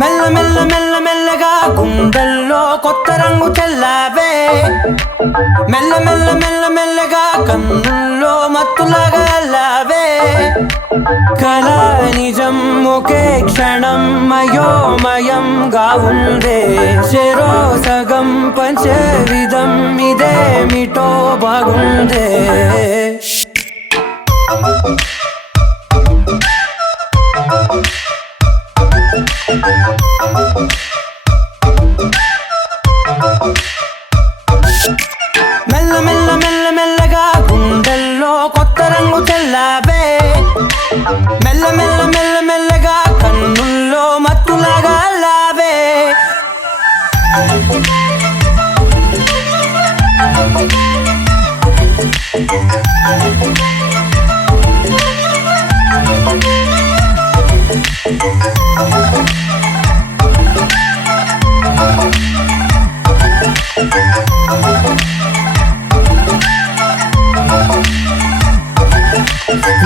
మెల్ల మెల్ల మెల్ల మెల్లగా గుండెల్లో కొత్త రంగు చల్లావే, మెల్ల మెల్ల మెల్ల మెల్లగా కన్నుల్లో మత్తులాగా అల్లావే. కళ నిజం ఒకే క్షణం మయోమయంగా ఉందే, చెరో సగం పంచే విధం ఇదేమిటో బాగుందే. మెల్ల మెల్ల మెల్ల మెల్లగా గుండెల్లో కొత్త రంగు చల్లావే, మెల్ల మెల్ల మెల్ల మెల్లగా కన్నుల్లో మత్తులాగా అల్లావే.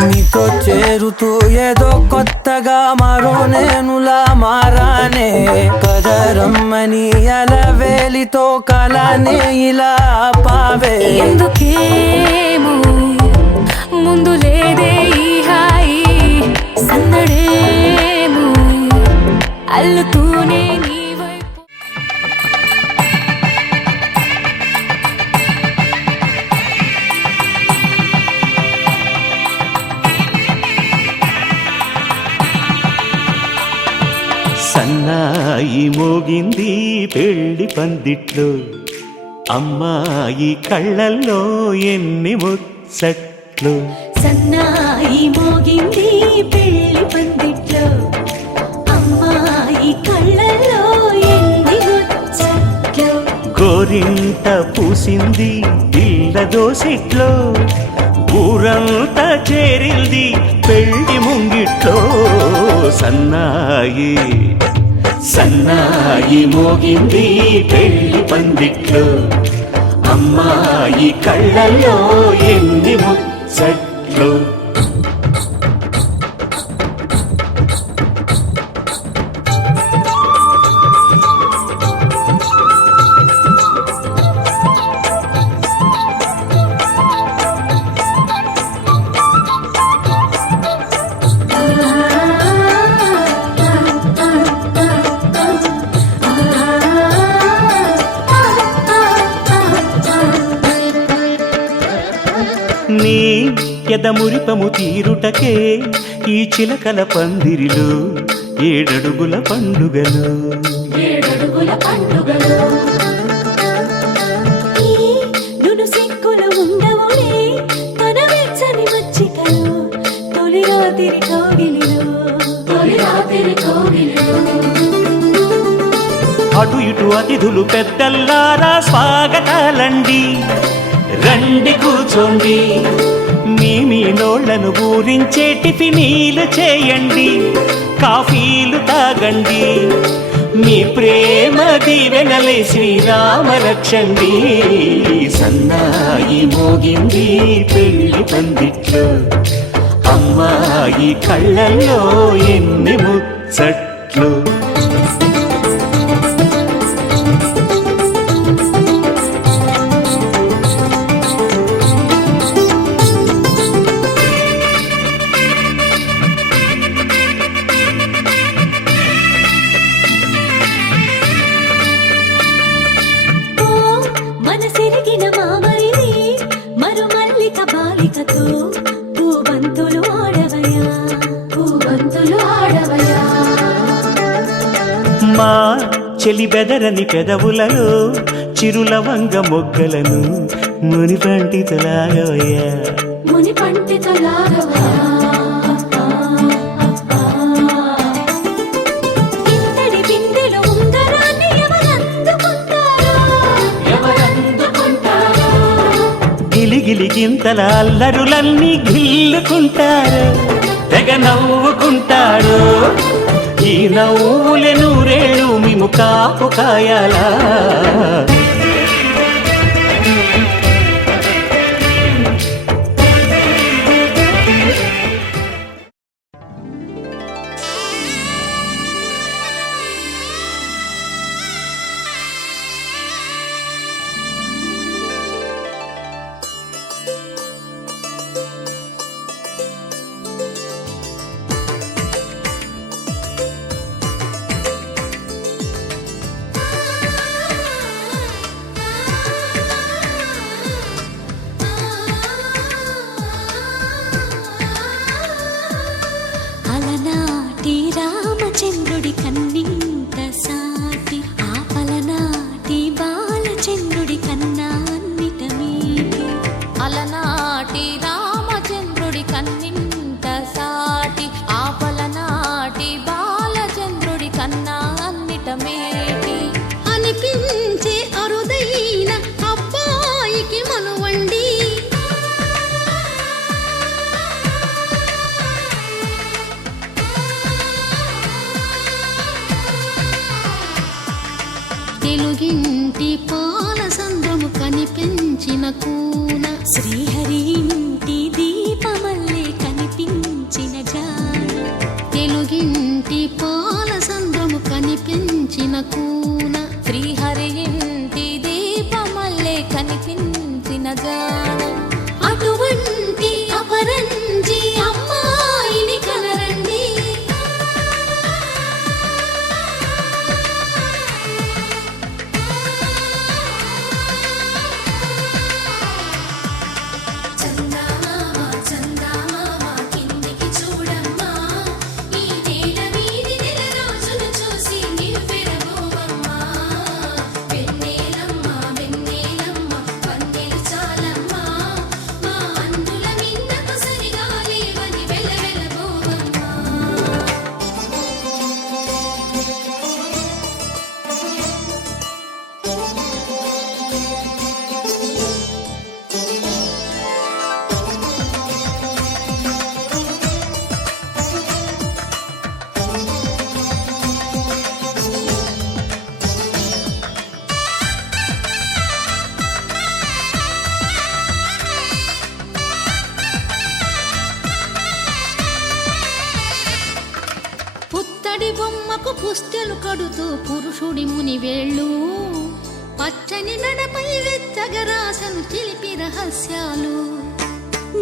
నీతో చేరుతూ ఏదో కొత్తగా మరో నేనులా మారానే, కదరమ్మని అలవేలితో కలానే ఇలా పావే. ఎందుకేమో ముందు లేదే ఈ హాయి, సందడేమో అల్లుతూనే నీ వైపు. సన్నాయి మోగింది పెళ్లి పందిట్లో, అమ్మాయి కళ్ళల్లో ఎన్ని ముచ్చట్లు. సన్నాయి మోగింది పెళ్లి పందిట్లో, అమ్మాయి కళ్ళల్లో ఎన్ని ముచ్చట్లు. గోరింట పూసింది పిల్ల దోసిట్లో, ఊరంతా చేరింది పెళ్లి ముంగిట్లో. సన్నాయి సన్నాయి మోగింది పెళ్లి పందిట్లో, అమ్మాయి కళ్ళల్లో ఎన్ని ముచ్చట్లు. నీ ఎదమురిపము తీరుటకే ఈ చిలకల పందిరిలో ఏడడుగుల పండుగలు. నును సిక్కులు ఉండవులే తన వెచ్చని మచ్చికలు, తొలి రాత్రి కోగిలిలో. అటు ఇటు అతిథులు పెద్దల్లారా స్వాగతాలండి, రండి కూర్చోండి. మీ నోళ్లను ఊరించే టిఫినీలు చేయండి, కాఫీలు తాగండి. మీ ప్రేమ దీవెనలే శ్రీరామ రక్షండి. సన్నాయి మోగింది పెళ్లి పందిట్లో, అమ్మాయి కళ్ళల్లో ఎన్ని ముచ్చట్లు. మనసిరిగిన మామరిది మరుమల్లిక బాలికతో పూబంతులు ఆడవయా. మా చెలి బెదరని పెదవులలో చిరులవంగ మొగ్గలను మునిపంటితో లాగవయ్యా. ఇంతటి బిందెలో ఉంగరాన్ని ఎవరందుకుంటారో, గిలిగిలి గింతల అల్లరులన్నీ గిల్లుకుంటారు, తెగ నవ్వుకుంటారు. ఈ నవ్వులే నూరేళ్ళు మేము కాపు కాయాలా. తెలుగింటి పాల సంద్రము కనిపించిన కూన శ్రీహరి ఇంటి దీపమల్లే కనిపించిన జాన తెలుగింటి పాల సంద్రము కనిపించిన కూన శ్రీహరి ఇంటి దీపమల్లే కనిపించిన జాన అటువంటి అపరంజి అమ్మాయిని కనరండి చందమామ చందమామ కిందికి చూడమ్మా ఈ నేల వీధి నెల రోజులు చూసి నివ్వెరబోవమ్మా వెన్నెలమ్మ వెన్నెలమ్మ వన్నెలు చాలమ్మా మా అందుల మిన్నకు సరిగా లేవని వెలవెలబోవమ్మా పుత్తడి బొమ్మకు పుస్తెలు కడుతూ పురుషుడి ముని వేళ్ళు పచ్చని మెడపై వెచ్చగా రాసను చిలిపి రహస్యాలు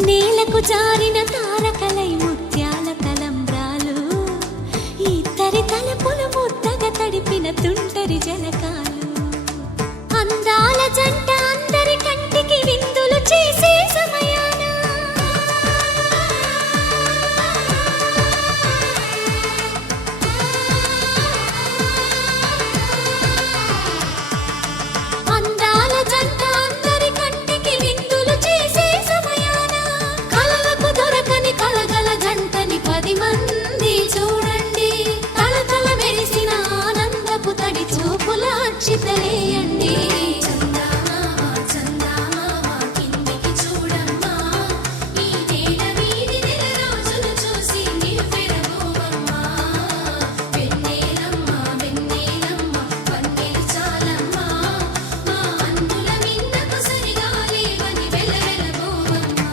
నేలకు జారిన తారకలై ముత్యాల తలంబ్రాలు ఇద్దరి తలపులు ముద్దగా తడిపిన తుంటరి జలకాలు అందాల జంట అందరి కంటికి విందులు చేసే సమయాన అందాల జంట అందరి కంటికి విందులు చేసే సమయాన కలలకు దొరకని కలగల జంటని 10 మంది చూడండి తలతల మెరిసిన ఆనందపు తడి చూపుల అక్షితలేయండి చందమామ చందమామ కిందికి చూడమ్మా ఈ నేల వీధి నెల రోజులు చూసి నివ్వెరబోవమ్మా వెన్నెలమ్మ వెన్నెలమ్మ వన్నెలు చాలమ్మా మా అందుల మిన్నకు సరిగా లేవని వెలవెలబోవమ్మా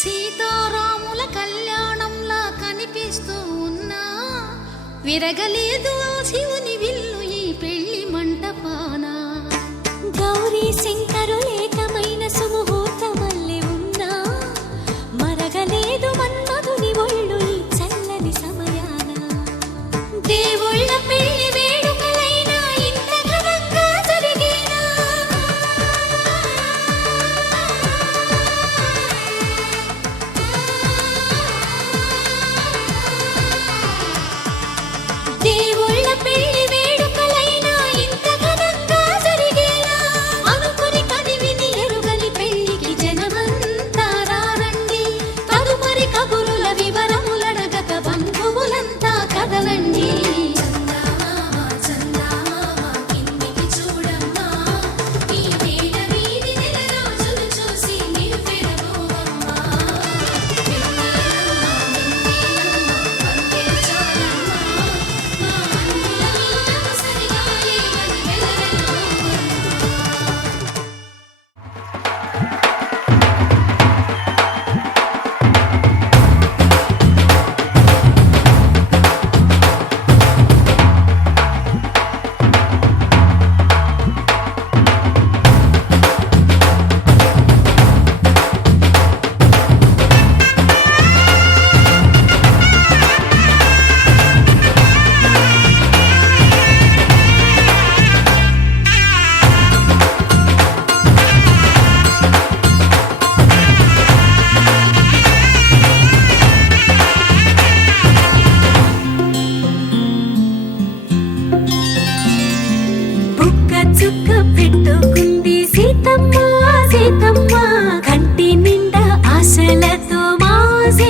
సీతారాముల కళ్యాణంలా కనిపిస్తూ ఉన్నా విరగలేదు ఆ శివుని విల్లు ఈ పెళ్లి మంటపాన గౌరీ శంకరులేకమైన సుముహూర్తమల్లె ఉన్నా మరగలేదు మన్మధుని ఒళ్ళు ఈ చల్లని సమయాన దేవుళ్ళ పెళ్లి వేడుకలైనా ఇంత ఘనంగా జరిగేనా దేవుళ్ళ పెళ్లి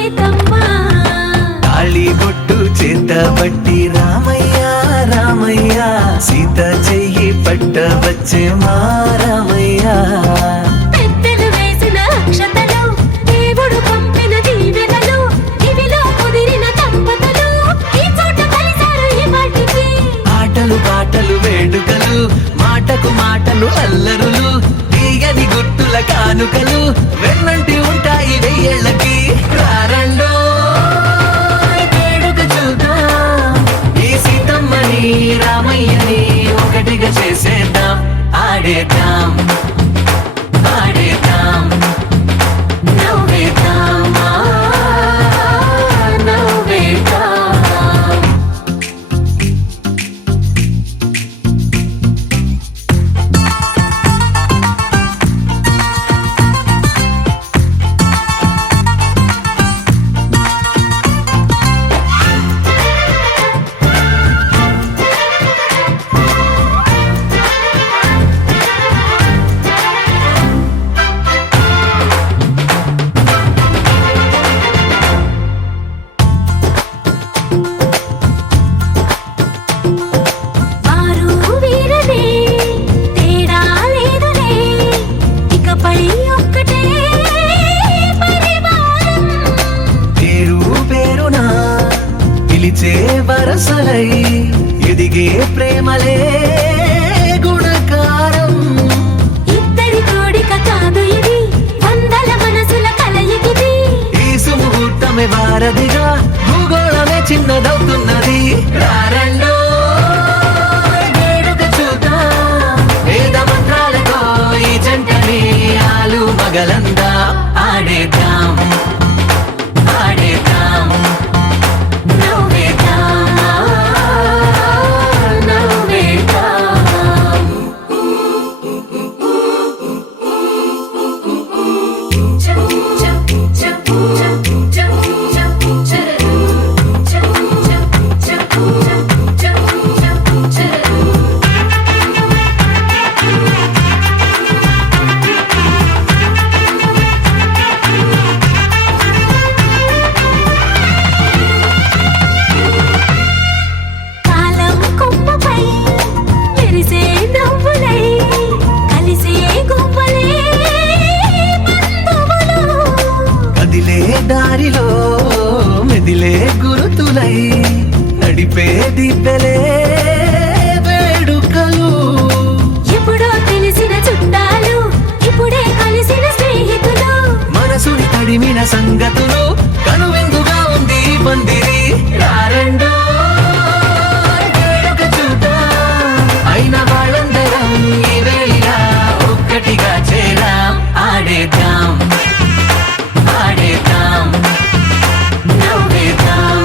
సీతమ్మ తాళి బొట్టు చేత బట్టి రామయ్య రామయ్య సీత చెయ్యి పట్ట వచ్చే మా రామయ్య పెద్దలు వేసిన అక్షతలు దేవుడు పంపిన దీవెనలు ఇవిలో కుదిరిన దంపతులు ఈ చోట కలిసారు ఈ వాటికి ఆటలు పాటలు వేడుకలు మాటకు మాటలు అల్లరులు తీయని గుట్టుల కానుకలు వెన్నంటి ఉంటాయి వెయ్యేళ్ళకి రారండో వేడుక చూద్దాం ఈ సీతమ్మని రామయ్యని ఒకటిగా చేసేద్దాం ఆడేద్దాం ఆడేద్దాం నవ్వేద్దాం నవ్వేద్దాం వారు వీరనే తేడా లేదులే ఇకపై ఒక్కటే పరివారం పేరు పేరునా పిలిచే వరసలై ఎదిగే ప్రేమలే గుణకారం ఇద్దరి కోడిక కాదు ఇది వందల మనసుల కలయికిది ఈ సుముహూర్తమే వారధిగా భూగోళమే చిన్నదవుతున్నది రారండో వేడుక చూద్దాం వేద మంత్రాలతో ఈ జంటని ఆలు మగలందా ఆడేద్దాం ఆడేద్దాం నవ్వేద్దాం నవ్వేద్దాం కాలం కొమ్మపై మెరిసే నవ్వులై కలిసే గువ్వలే బంధువులు కదిలే దారిలో మెదిలే గురుతులై నడిపే దిబ్బెలే వేడుకలు ఎప్పుడో తెలిసిన చుట్టాలు ఇప్పుడే కలిసిన స్నేహితులు మనసుని తడిమిన సంగతులు కనువిందుగా ఉంది ఈ పందిరి రారండో వేడుక చూద్దాం అయిన వాళ్ళందరం ఈ వేళ ఒక్కటిగా చేరాం ఆడేద్దాం ఆడేద్దాం నవ్వేద్దాం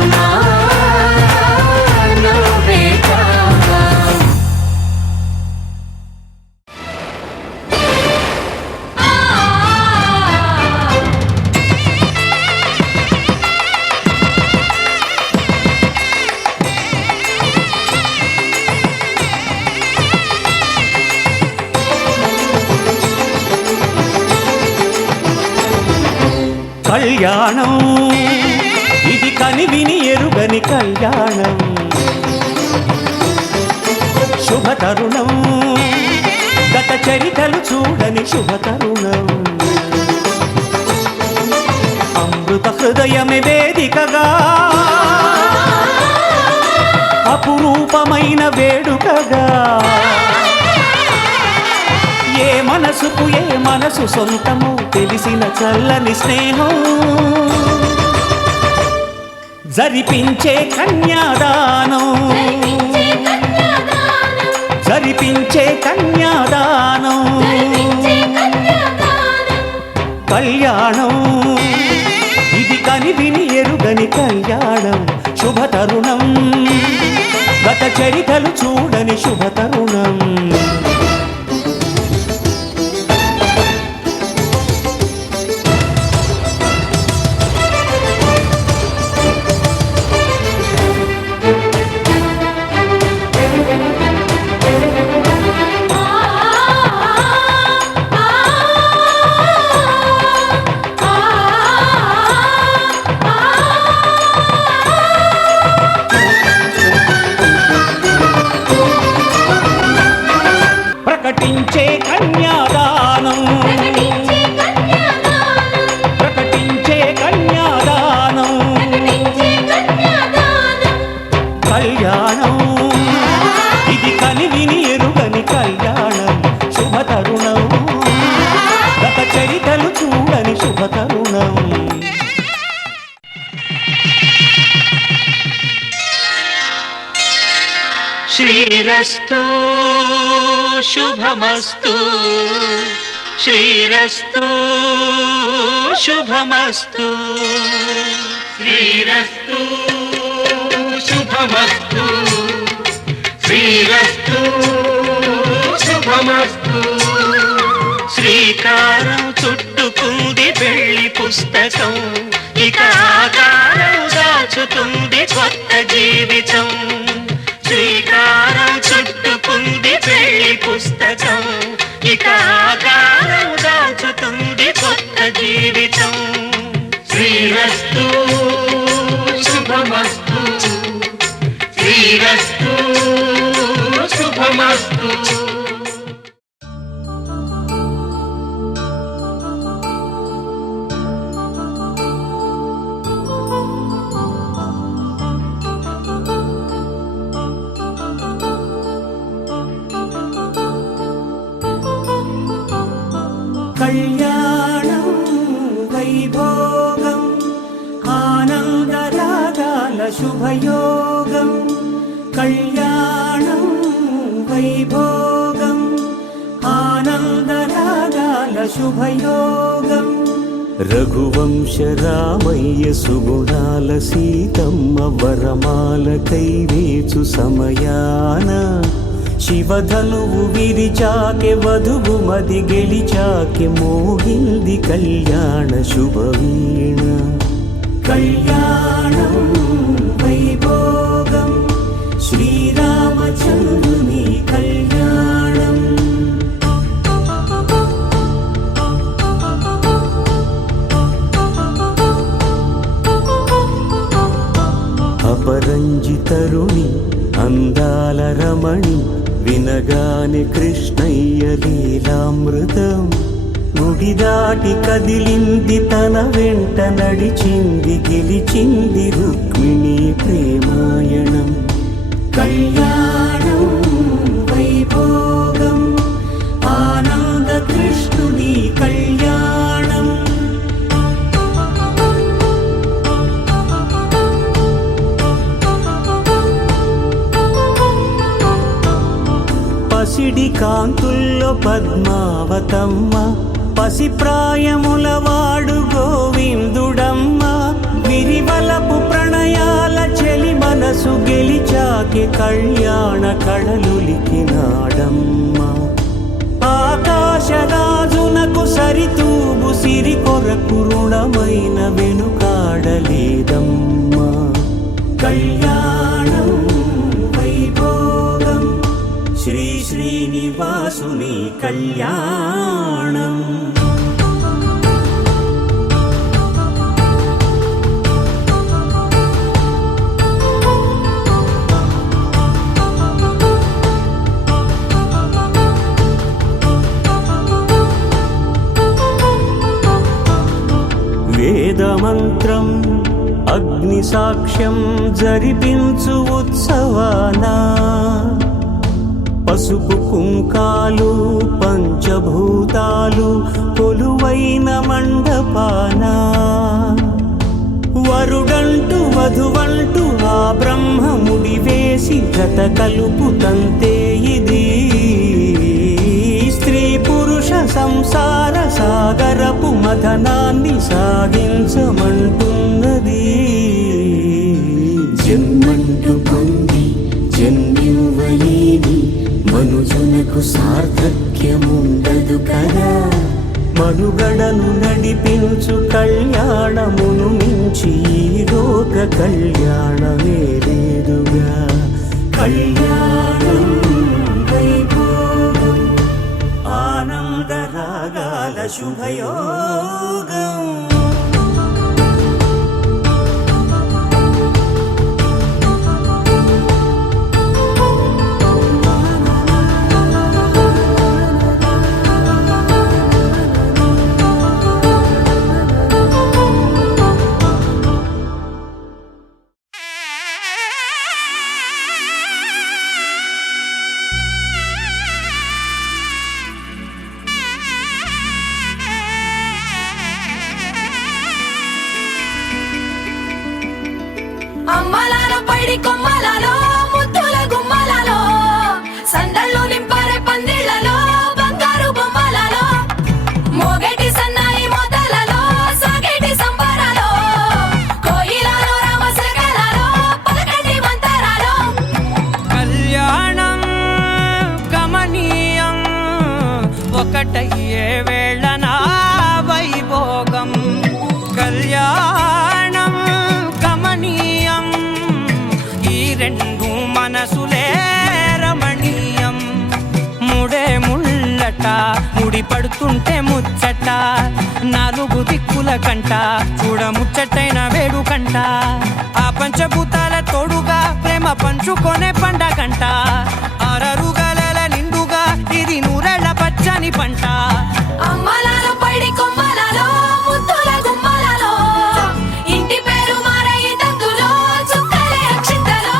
నవ్వేద్దాం కళ్యాణం ఇది కనివిని ఎరుగని కళ్యాణం శుభతరుణం గత చరితలు చూడని శుభతరుణం అమృత హృదయమే వేదికగా అపురూపమైన వేడుకగా ఏ మనసుకు ఏ మనసు సొంతము తెలిసిన చల్లని స్నేహం జరిపించే కన్యాదానం జరిపించే కన్యాదానం కళ్యాణం ఇది కనివిని ఎరుగని కళ్యాణం శుభతరుణం గత చరితలు చూడని శుభతరుణం శ్రీరస్తు శుభమస్తు శ్రీరస్తు శుభమస్తు శ్రీరస్తు శుభమస్తు శ్రీరస్తు శుభమస్తు శ్రీకారం చుట్టుకుంది పెళ్లి పుస్తకం ఇక ఆకారం దాచుతుంది కొత్త జీవితం శ్రీకారం చుట్టుకుంది పెళ్లి పుస్తకం ఇక ఆకారం దాచుతుంది కొత్త జీవితం శ్రీరస్తు శుభమస్తు శ్రీరస్తు శుభమస్తు కళ్యాణం వైభోగం ఆనందరాగాల శుభయోగం కళ్యాణం వైభోగం ఆనందరాగాల శుభయోగం రఘువంశ రామయ్య సుగుణాల సీతమ్మ వరమాల కైవేచు సమయాన శివధనువు విరిచాకె వధువు మది గెలిచాకె మోగింది కళ్యాణ శుభవీణ కళ్యాణం వైభోగం శ్రీరామచంద్రుని కళ్యాణం అపరంజి తరుణి అందాల రమణి వినగానే కృష్ణయ్య లీలామృతం గుడి దాటి కదిలింది తన వెంట నడిచింది గెలిచింది రుక్మిణి ప్రేమాయణం కళ్యాణం వైభోగం ఆనంద కృష్ణుని కళ్యాణం పసిడి కాంతుల్లో పద్మావతమ్మ పసిప్రాయముల వాడు గోవిందుడమ్మ విరివలపు ప్రణయాల చెలి మనసు గెలిచాకే కళ్యాణ కళలులికినాడమ్మ ఆకాశరాజునకు సరితూబు సిరి కొరకు రుణమైన వెనుకాడలేదమ్మా కళ్యాణం వైభోగం శ్రీ శ్రీనివాసుని కళ్యాణం వేదమంత్రం అగ్ని సాక్ష్యం జరిపించు ఉత్సవానా పసుపు కుంకాలు పంచభూతాలు కొలువైన మండపాన వరుడంటూ వధువంటూ ఆ బ్రహ్మముడి వేసి జత కలుపుతంతే ఇది స్త్రీ పురుష సంసార సాగరపు మథనాన్ని సాగించమంటున్నది జన్మంటూ పొంది జన్మివ్వలేని మనుజునకు సార్థక్యముండదు కదా మనుగడను నడిపించు కళ్యాణమును మించి ఈ లోక కళ్యాణమే లేదుగా కళ్యాణం వైభోగం ఆనందరాగాల శుభయోగం పైడి కొమ్మలలో ముద్దుల గుమ్మలలో సందళ్ళు నింపరే పందిళ్లలో బంగారు బొమ్మలలో మోగేటి సన్నాయి మోతలలో సాగేటి సంబరాలో కోయిలలో రామశకలలో పలకటి మంతరాలో కళ్యాణం గమనీయం ఒకటయ్యే వేళ నా వైభోగం కళ్యాణం గమనీయం ఈ రెండు మనసులే రమణీయం ముడే ముళ్ళట ముడి పడుతుంటే ముచ్చట నాలుగు దిక్కుల కంట చూడ ముచ్చటైన వేడుకంట ఆ పంచభూతాల తోడుగా ప్రేమ పంచుకొనే పండగంట ఆరరుగల నిండుగా ఇది నూరెళ్ళ పచ్చని పంట అమ్మలాలో పైడి కొమ్మలలో ముద్దుల గుమ్మలలో ఇంటి పేరు మారయి తందులో చుక్కలే అక్షింతలో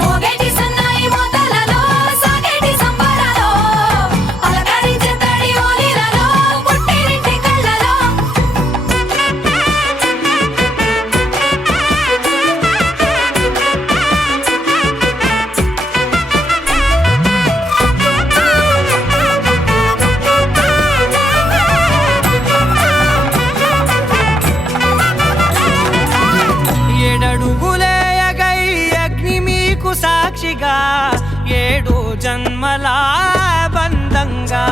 మోగేటి సన్నాయి మోతలలో సాగేటి సంబరాలో పలకరించే తడి ఓలిలలో పుట్టినింటి కళ్ళలో ఏడడుగులేయగై అగ్ని మీకు సాక్షిగా ఏడు జన్మల బంధంగా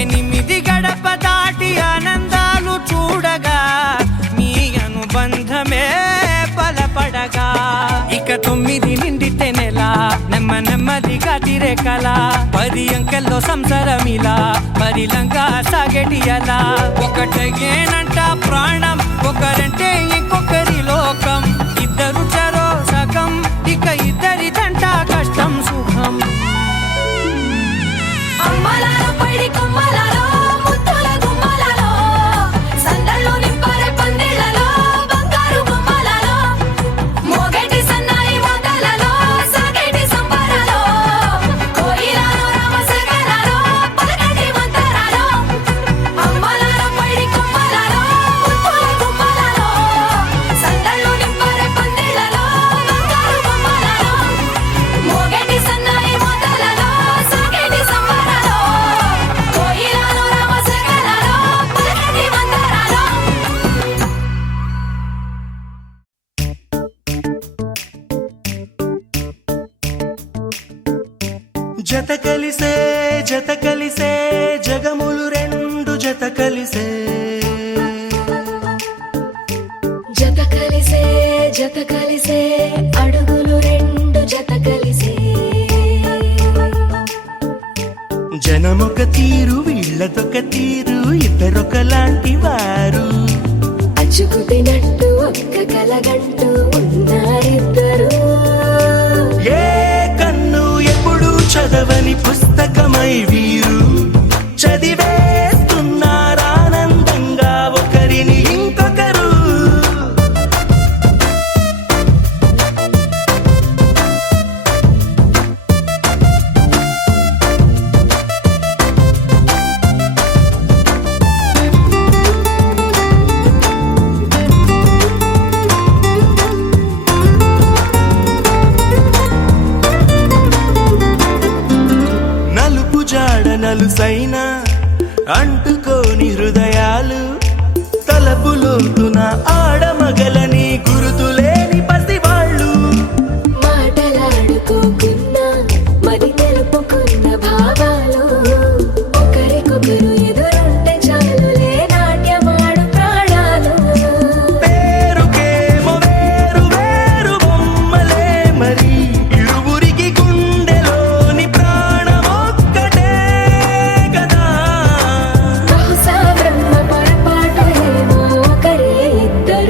ఎనిమిది గడప దాటి ఆనందాలు చూడగా మీ అనుబంధమే బలపడగా ఇక 9 నిండితే నెల నెమ్మదిగా తిరే కల 10 అంకెల్లో సంసారమిలా పరిలంగా సాగేటి అలా ఒకటేనంట ప్రాణం ఒకరంటే ఇంకొకరి లోకం ఇద్దరు చరో సగం ఇక ఇద్దరిదంట కష్టం సుఖం అమ్మలాలో పైడి కొమ్మలలో ముద్దుల గుమ్మలలో సందళ్ళు నింపరే పందిళ్లలో బంగారు బొమ్మలలో మోగేటి సన్నాయి మోతలలో సాగేటి సంబరాలో కోయిలలో రామశకలలో పలకటి మంతరాలో అమ్మలాలో పైడి కొమ్మలలో ముద్దుల గుమ్మలలో సందళ్ళు నింపరే పందిళ్లలో బంగారు బొమ్మలలో మోగేటి సన్నాయి మోతలలో సాగేటి సంబరాలో కోయిలలో రామశకలలో పలకటి మంతరాలో జత కలిసే జగములు రెండు జత కలిసే జత కలిసే అడుగులు రెండు జత కలిసే జనమొక తీరు వీళ్ళదొక తీరు ఇద్దరొకలాంటి వారు అచ్చుకుతినట్టు ఒక్క కలగంటూ ఉన్నారిద్దరు ఏ కన్ను ఎప్పుడు చదవని పుస్తకమై వీరు చదివేస్తున్నారానందంగా ఒకరిని ఇంకొకరు నలుపు జాడ నలుసైన అంటుకోని హృదయాలు తలపులోతున ఆడమగలని గురుతులేని పసివాళ్ళు మాటలాడుకోకున్నా మరి తెలుపుకున్న భావాలు ఒకరికొకరు ఎదురుంటే చాలులే నాట్యమాడు ప్రాణాలు పేరుకేమో వేరు వేరు బొమ్మలే మరి ఇరువురికి గుండెలోని ప్రాణమొక్కటే కదా బహుశా బ్రహ్మ పొరపాటు ఏమో ఒకరే ఇద్దరు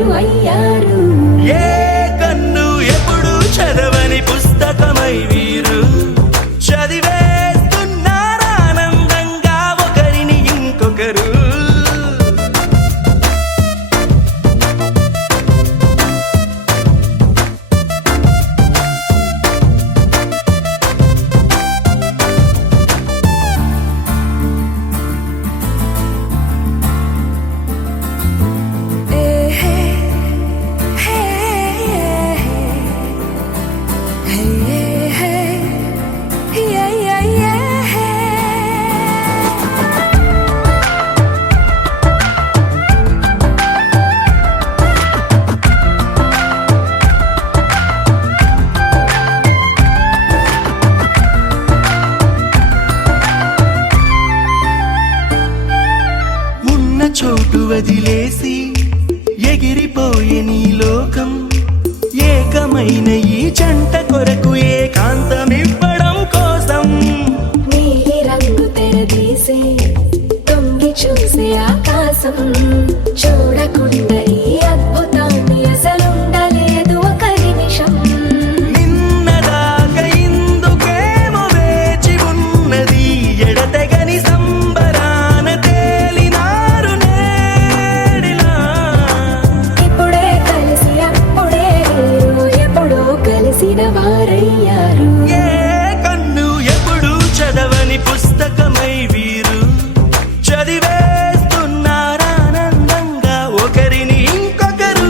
ఎగిరిపోయే నీ లోకం ఏకమైన ఈ జంట కొరకు ఏకాంతమివ్వడం కోసం నీలి రంగు తెరదీసే తొంగి చూసే ఆకాశం చూడకుండా ఈ అద్భుతాన్ని అసలుండలేదు ఒక నిమిషం నిన్నదాకా ఇందుకేమో వేచి ఉన్నది ఎడతెగని సంబరాన తేలినారు నేడిలా ఇప్పుడే కలిసి అప్పుడే వేరు ఎప్పుడో కలిసిన వారయ్యారు ఏ కన్ను ఎప్పుడు చదవని పుస్తకమై వీరు చదివేస్తున్నారానందంగా ఒకరిని ఇంకొకరు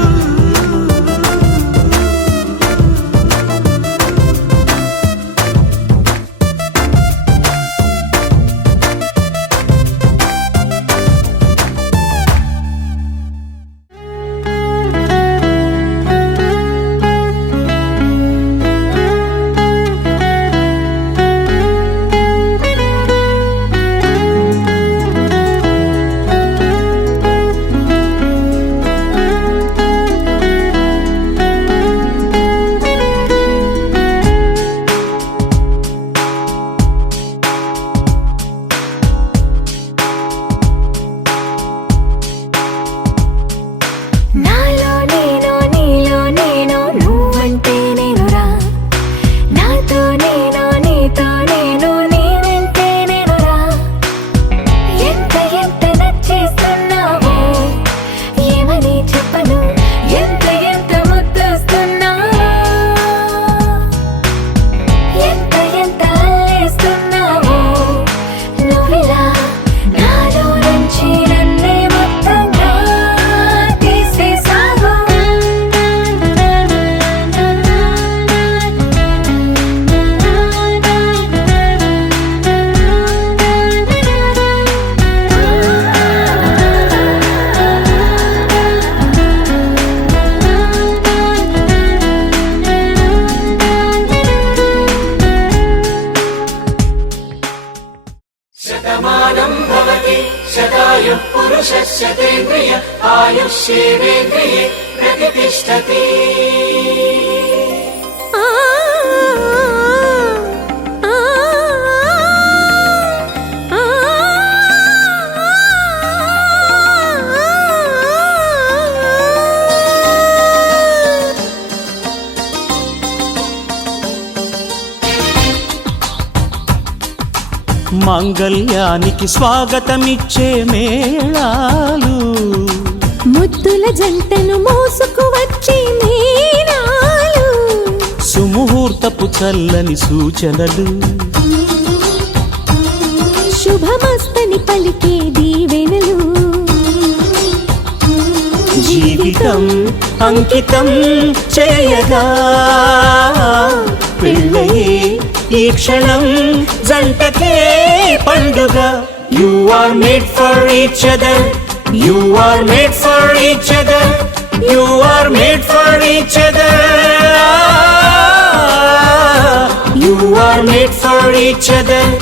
నాలో నేను నీలో నేను నువ్వంటే నేనురా నాతో నేను నీతో నేను నీ వెంటే నేనురా ఎంత ఎంత నచ్చేస్తున్నావో ఏమని చెప్పను ఎంత ఎంత ముద్దొస్తున్నావో ఎంత ఎంత అల్లేస్తున్నావో నువ్విలా నాలో నుంచి నన్నే మొత్తంగా తీసేసావు మాంగళ్యానికి స్వాగతమిచ్చే మేళాలు ముద్దుల జంటను మోసుకు వచ్చే మీనాలు సుముహూర్తపు చల్లని సూచనలు శుభమస్తని పలికే దీవెనలు జీవితం అంకితం చేయగా పెళ్ళయే ఈ క్షణం జంటకే పండుగ you are made for each other you are made for each other you are made for each other you are made for each other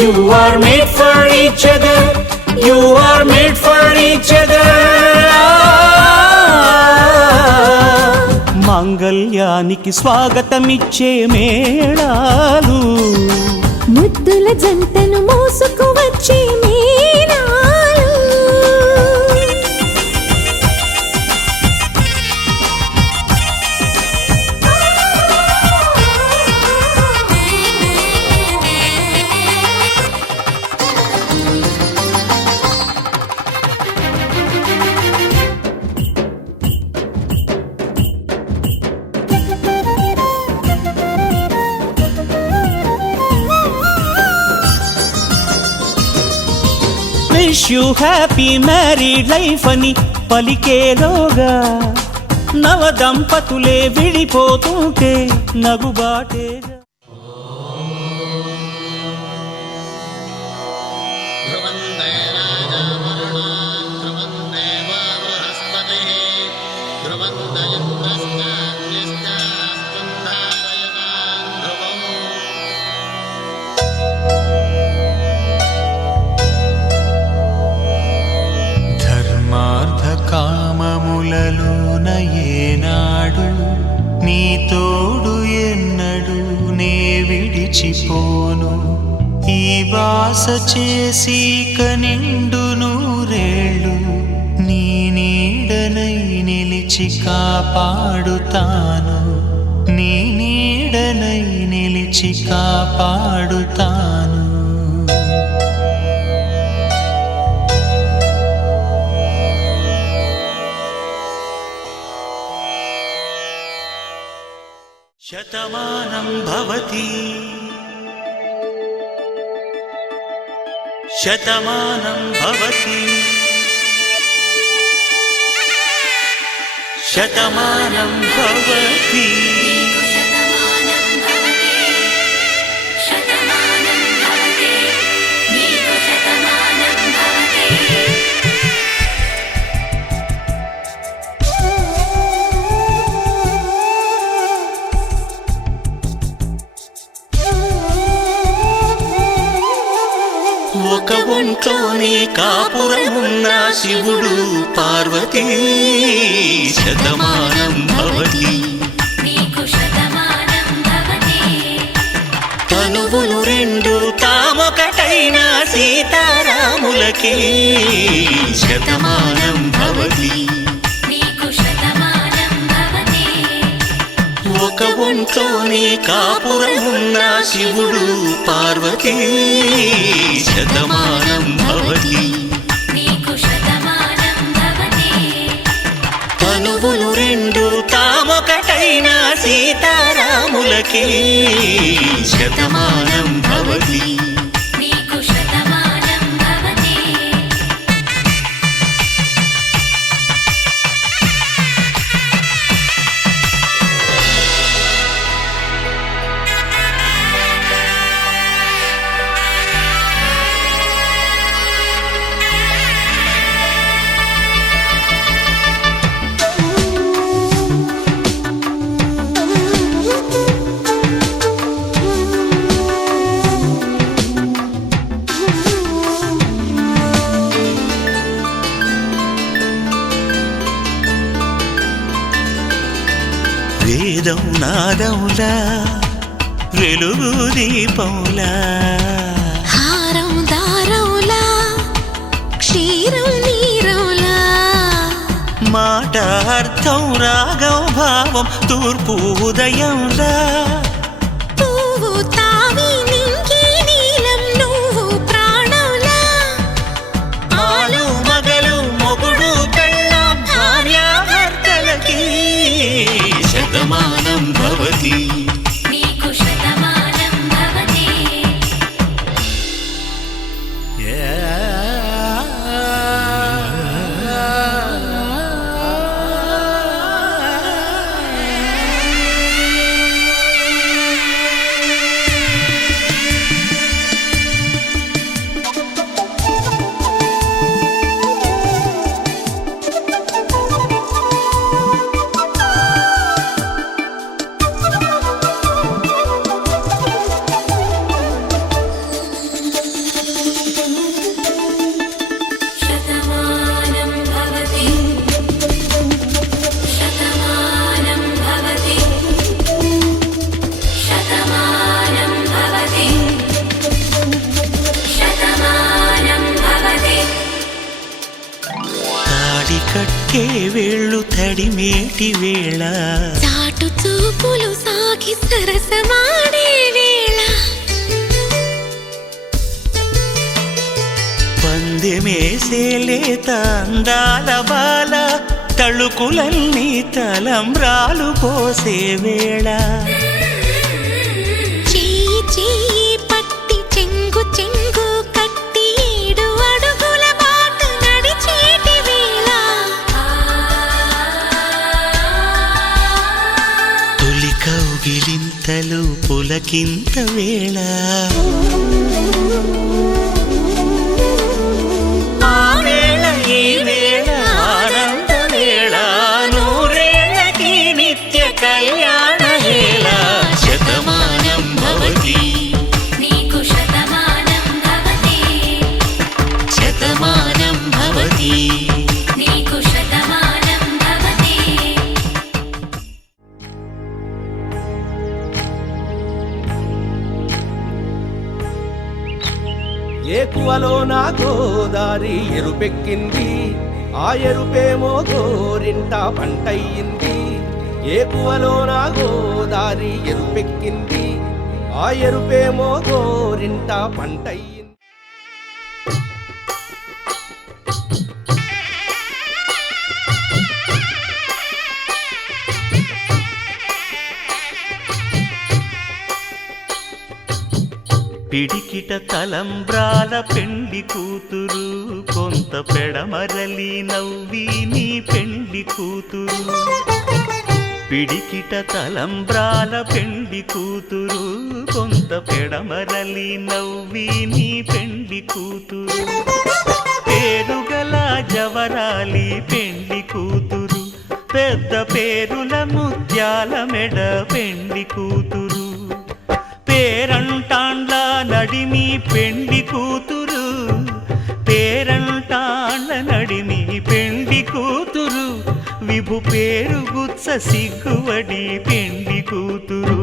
you are made for each other you are made for each other మాంగళ్యానికి స్వాగతమిచ్చే మేళాలు ముద్దుల జంటను మోసుకు వచ్చే మీనాలు wish you happy married life అని పలికేలోగా నవ దంపతులే విడిపోతుంటే నగుబాటేగా ధర్మార్థ కామములలో ఆశ చేసి కనిండు నూరేళ్ళు నీ నీడనై నిలిచి కాపాడుతాను, నీ నీడనై నిలిచి కాపాడుతాను. శతమానం భవతి శతమానం భవతి శతమానం భవతి. ఒక ఒంట్లోనే కాపురమున్న శివుడు పార్వతీ శతమానం భవతి. తనువులు రెండు తామొకటైన సీతారాములకి శతమానం భవతి. ఒక ఒంట్లోనే కాపురమున్న శివుడు పార్వతీ శతమానం భవతి. తనువులు రెండు తామొకటైన సీతారాములకి శతమానం భవతి. వేదం నాదములా వెలుగు దీపములా హారం దారవులా క్షీరం నీరవులా మాట అర్థం రాగం భావం తూర్పు ఉదయంలా పువ్వు తావి నింగి నీలం నువ్వు ప్రాణంలా ఆలు మగలు మొగుడు పెళ్ళాం భార్యాభర్తలకి శతమానం భవతి. కట్టే వేళ్ళు తడిమేటి వేళ చాటు చూపులు సాగి సరసమాడే వేళ పందెమేసే లేత అందాల బాల తళుకులన్నీ తలంబ్రాలు పోసే వేళ చెయ్యి చెయ్యి పట్టి చెంగు చెంగు కట్టి 7 అడుగుల బాట నడిచేటి వేళ తొలి కౌగిలింతలు పులకింత వేళ కళ్యాణ హేళ శతమానం భవతి. నీకు శతమానం భవతి. శతమానం భవతి. నీకు శతమానం భవతి. ఏకువలో నా గోదారి ఎరుపెక్కింది, ఆ ఎరుపేమో గోరింట పంటయ్యింది. ఏకువలో నా గోదారి ఎరుపెక్కింది, ఆ ఎరుపేమో గోరింట పంటయ్యింది. పిడికిట తలంబ్రాల పెండ్లి కూతురు, కొంత పెడమరలి నవ్వి నీ పెండ్లి కూతురు. పిడికిట తలంబ్రాల పెండ్లి కూతురు, కొంత పెడమరలి నవ్వి నీ పెండ్లి కూతురు. పేరుగల జవరాలి పెండ్లి కూతురు, పెద్ద పేరుల ముత్యాల మెడ పెండ్లి కూతురు. పేరంటాండ్ల నడిమి పెండ్లి కూతురు, పేరంటాండ్ల నడిమి పెండ్లి కూతురు. విభు పేరు గుత్స సిగ్గువడి పెండ్లి కూతురు.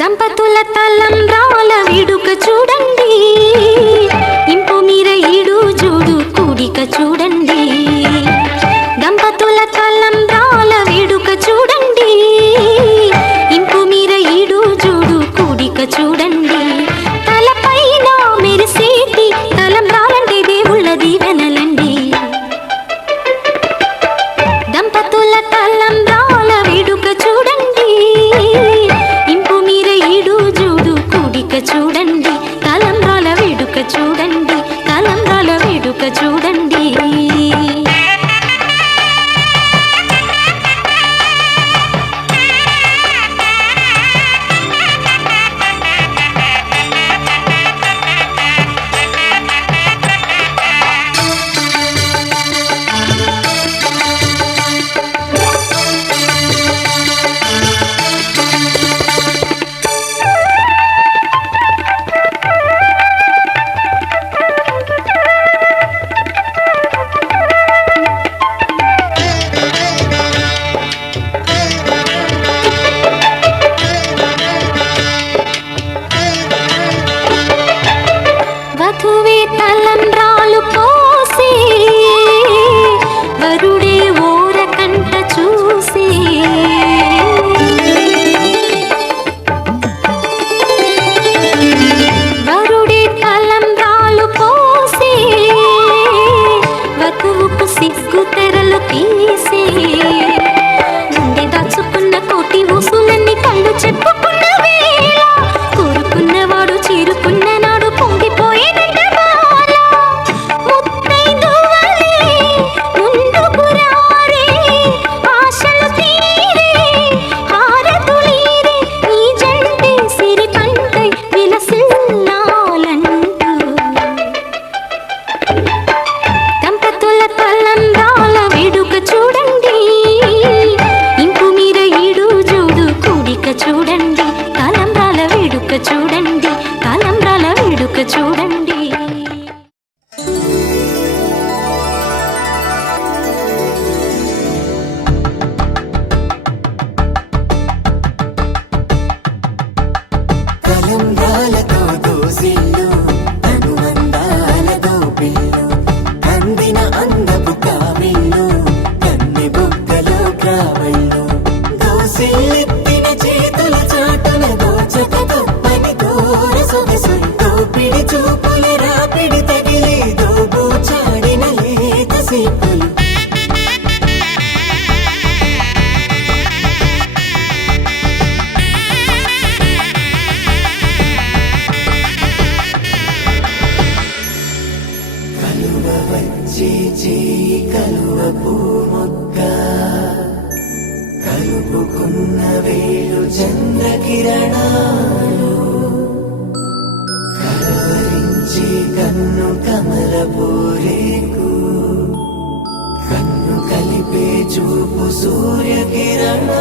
దంపతుల తలంబ్రాల వేడుక చూడండి, ఇంపు మీర ఈడు జోడు కూడిక చూడండి. దంపతుల తలంబ్రాల వేడుక చూడండి, ఇంపు మీర ఈడు జోడు కూడిక చూడండి. తలపైన మెరిసేటి తలంబ్రాలంటే దేవుళ్ళ దీవెనలండి. దంపతుల తలంబ్రాల వేడుక చూడండి, ఇంపు మీర ఈడు జోడు కూడిక చూడండి. తలంబ్రాల వేడుక చూడండి, తలంబ్రాల వేడుక చూడండి. కమల పూరేకు కన్ను కలిపే చూపు సూర్యకిరణాలు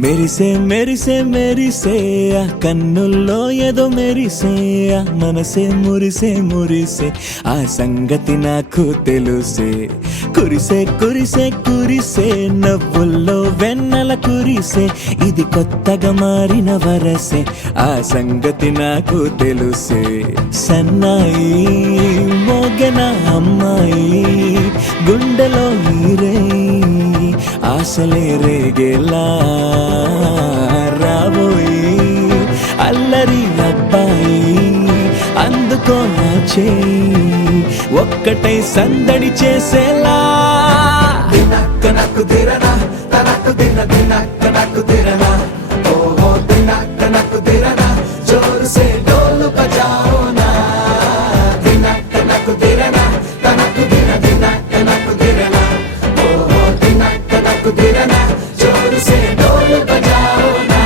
మెరిసే మెరిసే మెరిసే ఆ కన్నుల్లో ఏదో మెరిసే ఆ మనసే మురిసే మురిసే ఆ సంగతి నాకు తెలుసే కురిసే కురిసే కురిసే నవ్వుల్లో వెన్నెల కురిసే ఇది కొత్తగా మారిన వరసే ఆ సంగతి నాకు తెలుసే సన్నాయి మోగన అమ్మాయి గుండెలో ఈరే ఆశలే రేగేలా రాబోయి అల్లరి అబ్బాయి అందుకో నా చేయి ఒక్కటై సందడి చేసేలా దినక్క నాకు దిరనా తనకు దిన దినక్క నాకు దిరనా ఓహో దినక్క నాకు దిరనా జోరు సే డోలు బజాओ నా దినక్క నాకు దిరనా తనకు దిన దినక్క నాకు దిరనా ఓహో దినక్క నాకు దిరనా జోరు సే డోలు బజాओ నా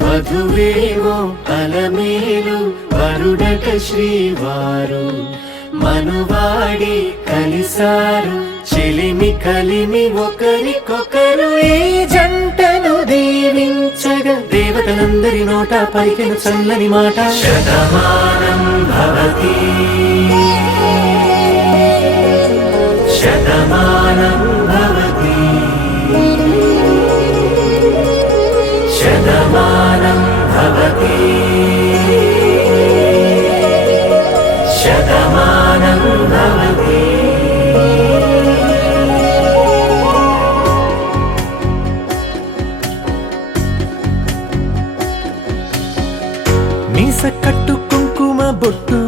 వధువేమో అలమేలు వరుడట శ్రీవారు మనువాడి కలిసారు చెలిమి కలిమి ఒకరికొకరు ఈ జంటను దీవించగా దేవతలందరి నోట పలికిన చల్లని మాట శతమానం భవతి శతమానం భవతి శతమానం భవతి శతమానం భవతి మీస కట్టు కుంకుమ బొట్టు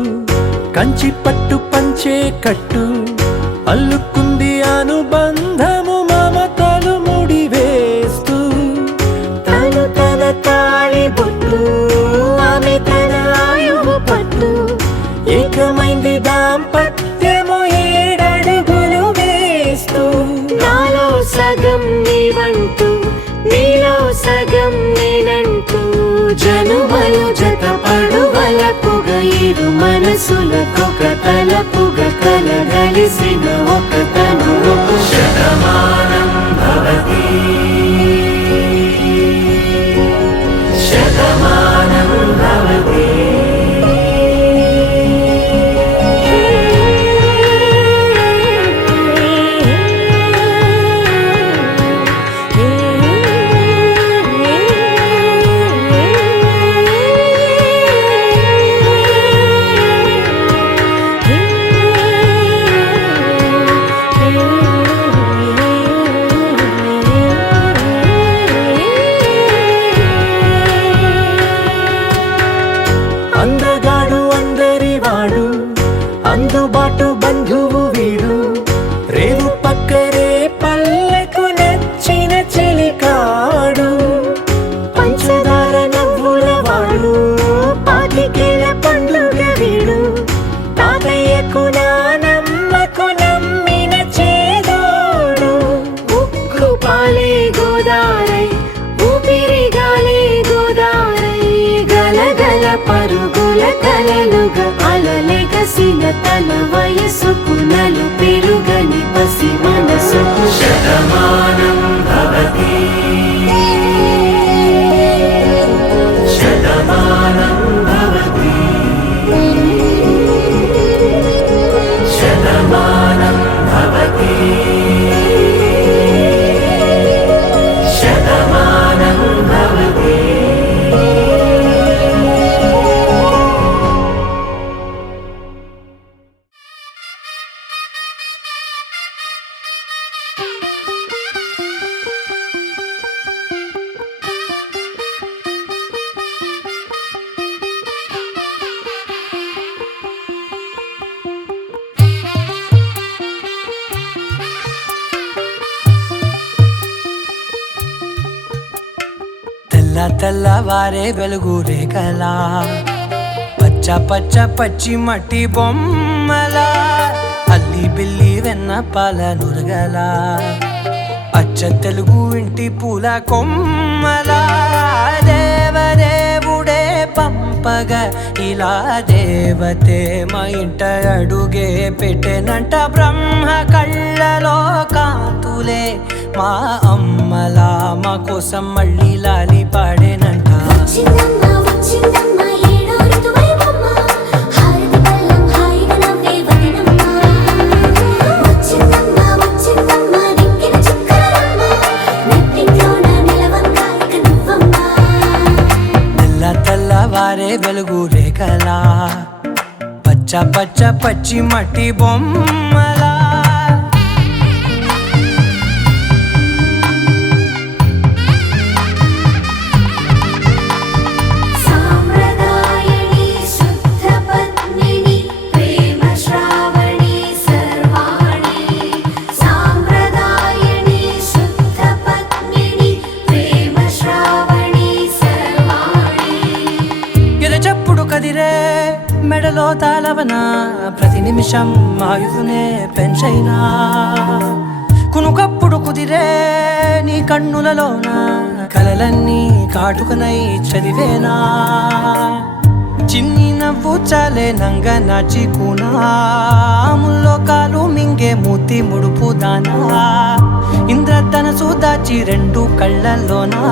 కంచి పట్టు పంచే కట్టు అల్లుకుంది అనుబంధము మమతలు ముడివేస్తూ తను తన తాళి బొట్టు ఆమె తన ఆయువు పట్టు ఏకమైంది దాంపత్యము 7 అడుగులు వేస్తూ నాలో సగం నీవంటూ నీలో సగం నేనంటూ జనుమలు జత పడువలపుగ ఇరు మనసులకొక తలపుగ కలగలిసిన ఒక తను శతమానం భవతి శతమానం భవతి పరుగుల కలలుగా అలలెగసిన తన వయసుకు నలు పెరుగని పసి మనసుకు శతమానం భవతి శతమానం భవతి శతమానం భవతి శతమానం భవతి. తెల్లవారే వెలుగు రేఖలా పచ్చ పచ్చ పచ్చి మట్టి బొమ్మలా అల్లి బిల్లి వెన్న పాల నురగలా అచ్చ తెలుగు ఇంటి పూల కొమ్మలా దేవదేవుడే పంపగా ఇలా దేవతే మా ఇంట అడుగే పెట్టెనంట బ్రహ్మ కళ్ళలో కాంతులే మా అమ్మలా మా కోసం మళ్ళీ లాలి పాడేనంట. వచ్చిందమ్మ వచ్చిందమ్మ ఏడో ఋతువైవమ్మ హారతి పళ్ళం హాయిగా నవ్వే వదినమ్మ వచ్చిందమ్మ వచ్చిందమ్మ నెక్కిన చుక్కలమ్మ నెట్టింట్లోన నిలవంగా ఇక నువ్వమ్మ తెల్లవారే వెలుగు రేఖలా పచ్చ పచ్చ పచ్చి మట్టి బొమ్మలా సాంప్రదాయని శుద్ధ పద్మిని ప్రేమ శ్రావణి సర్వాణి సాంప్రదాయని శుద్ధ పద్మిని ప్రేమ శ్రావణి సర్వాణి ఎరచప్పుడు కదిరే మెడలో తాళవన ప్రతి నిమిషం ఆయుధునే పెంచైనా కునుకప్పుడు కుదిరే నీ కన్నులలోన కలలన్నీ కాటుకనై చదివేనా చిన్ని నవ్వు చాలే నంగ నాచి కూనాముల్లో కాలు మింగే మూతి ముడుపు దానా ఇంద్రధనసు దాచి రెండు కళ్ళల్లోనా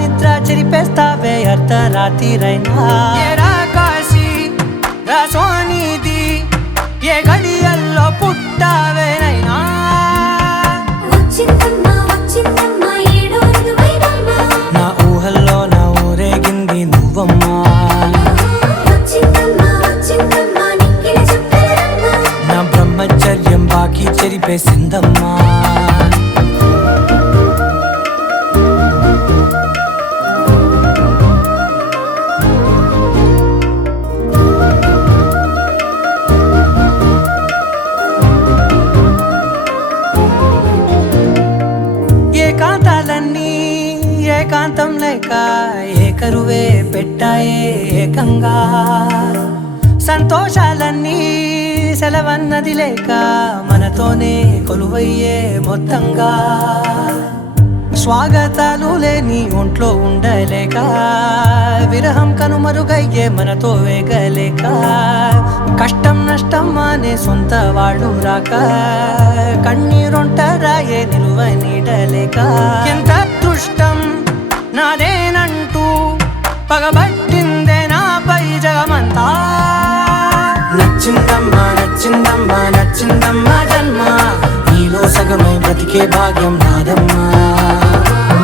నిద్ర చెరిపేస్తావే అర్ధరాత్రిరైనా ఏరా కాశీ రా సోనిది ఏ గడియల్లో పుట్టావేనైనా వచ్చిందమ్మ వచ్చిందమ్మ ఏడో ఋతువైవమ్మ నా ఊహల్లో నా ఊరేగింది నువ్వమ్మా వచ్చిందమ్మ వచ్చిందమ్మ నెక్కిన చుక్కలమ్మ నా బ్రహ్మచర్యం బాకీ చెరిపేసిందమ్మా. ఏకాంతాలన్నీ ఏకాంతం లేక ఏకరువే పెట్టాయే ఏకంగా సంతోషాలన్నీ సెలవన్నది లేక మనతోనే కొలువయ్యే మొత్తంగా స్వాగతాలు లేని ఒంట్లో ఉండలేక విరహం కనుమరుగయ్యే మనతో వేగలేక కష్టం నష్టం అనే సొంత వాళ్ళు రాక కన్నీరొంటరాయే నిలువ నీడలేక ఎంత అదృష్టం నాదేనంటూ పగబట్టిందే నాపై జగమంతా నచ్చిందమ్మా నచ్చిందమ్మా నచ్చిందమ్మా జన్మ నీలో సగమై బ్రతికే భాగ్యం నాదమ్మా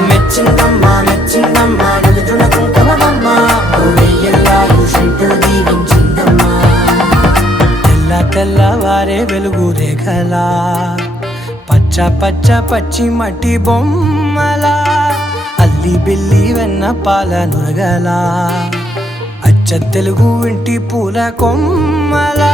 మెచ్చిందమ్మా మెచ్చిందమ్మా నలుజున కుంకుమమ్మా వెయ్యల్లాలు శంకులు దీవించిందమ్మా తెల్లవారే వెలుగు రేఖలా పచ్చ పచ్చ పచ్చి మట్టి బొమ్మలా అల్లి బిల్లి వెన్న పాల నురగలా అచ్చ తెలుగు ఇంటి పూల కొమ్మలా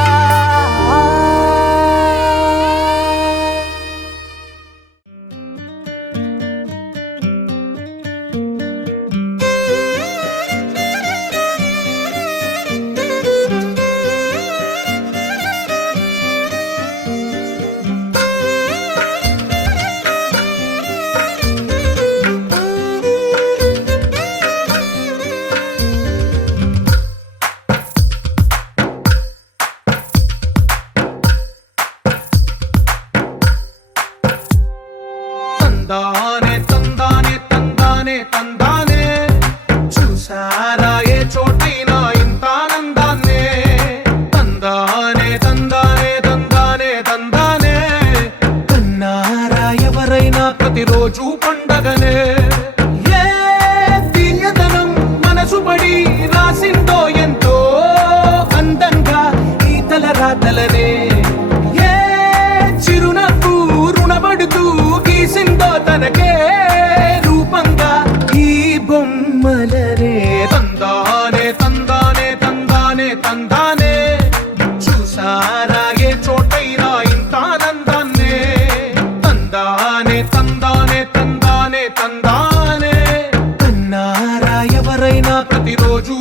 ఎవరైనా ప్రతిరోజు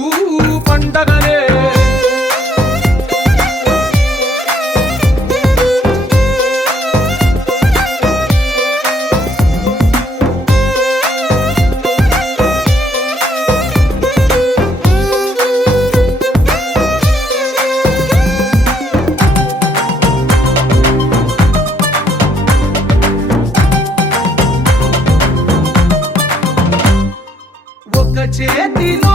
పండగలే. ఒక చేతిలో